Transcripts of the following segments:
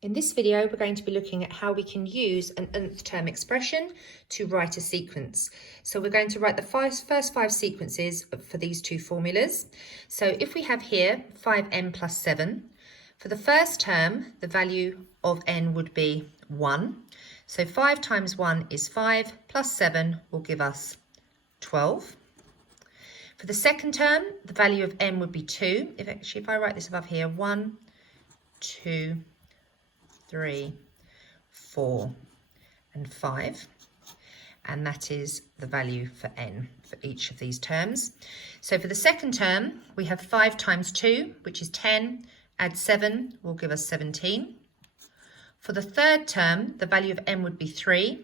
In this video, we're going to be looking at how we can use an nth term expression to write a sequence. So we're going to write the first five sequences for these two formulas. So if we have here 5n plus 7, for the first term, the value of n would be 1. So 5 times 1 is 5, plus 7 will give us 12. For the second term, the value of n would be 2. If I write this above here, 1, 2, 3, 4, and 5. And that is the value for n for each of these terms. So for the second term, we have 5 times 2, which is 10. Add 7 will give us 17. For the third term, the value of n would be 3.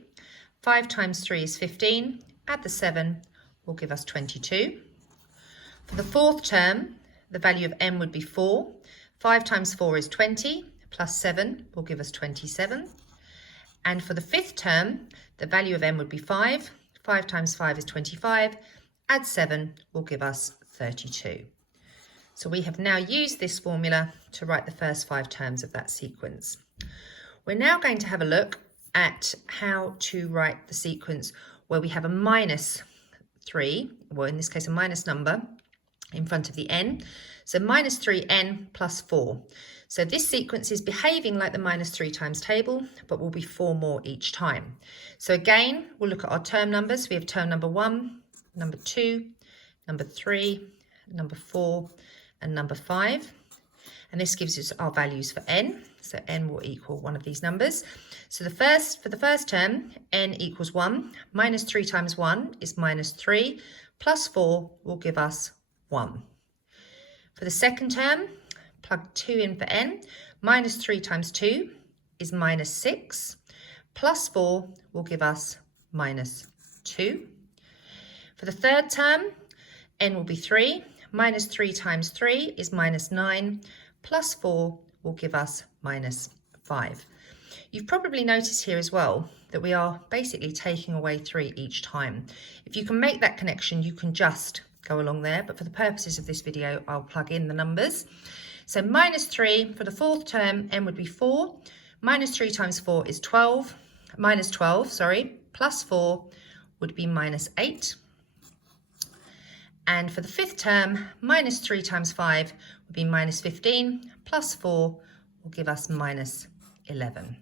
5 times 3 is 15. Add the 7 will give us 22. For the fourth term, the value of n would be 4. 5 times 4 is 20. Plus 7 will give us 27. And for the fifth term, the value of n would be 5. 5 times 5 is 25. Add 7 will give us 32. So we have now used this formula to write the first 5 terms of that sequence. We're now going to have a look at how to write the sequence where we have a minus 3, well in this case a minus number, in front of the n. So minus 3n plus 4. So this sequence is behaving like the minus 3 times table, but will be 4 more each time. So again, we'll look at our term numbers. We have term number 1, number 2, number 3, number 4, and number 5. And this gives us our values for n. So n will equal one of these numbers. So for the first term, n equals 1. Minus 3 times 1 is minus 3. Plus 4 will give us 1. For the second term, plug 2 in for n. Minus 3 times 2 is minus 6. Plus 4 will give us minus 2. For the third term, n will be 3. Minus 3 times 3 is minus 9. Plus 4 will give us minus 5. You've probably noticed here as well that we are basically taking away 3 each time. If you can make that connection, you can just go along there, but for the purposes of this video, I'll plug in the numbers. So minus 3 for the fourth term, n would be 4. Minus 3 times 4 is 12. Minus 12, sorry, plus 4 would be minus 8. And for the fifth term, minus 3 times 5 would be minus 15. Plus 4 will give us minus 11.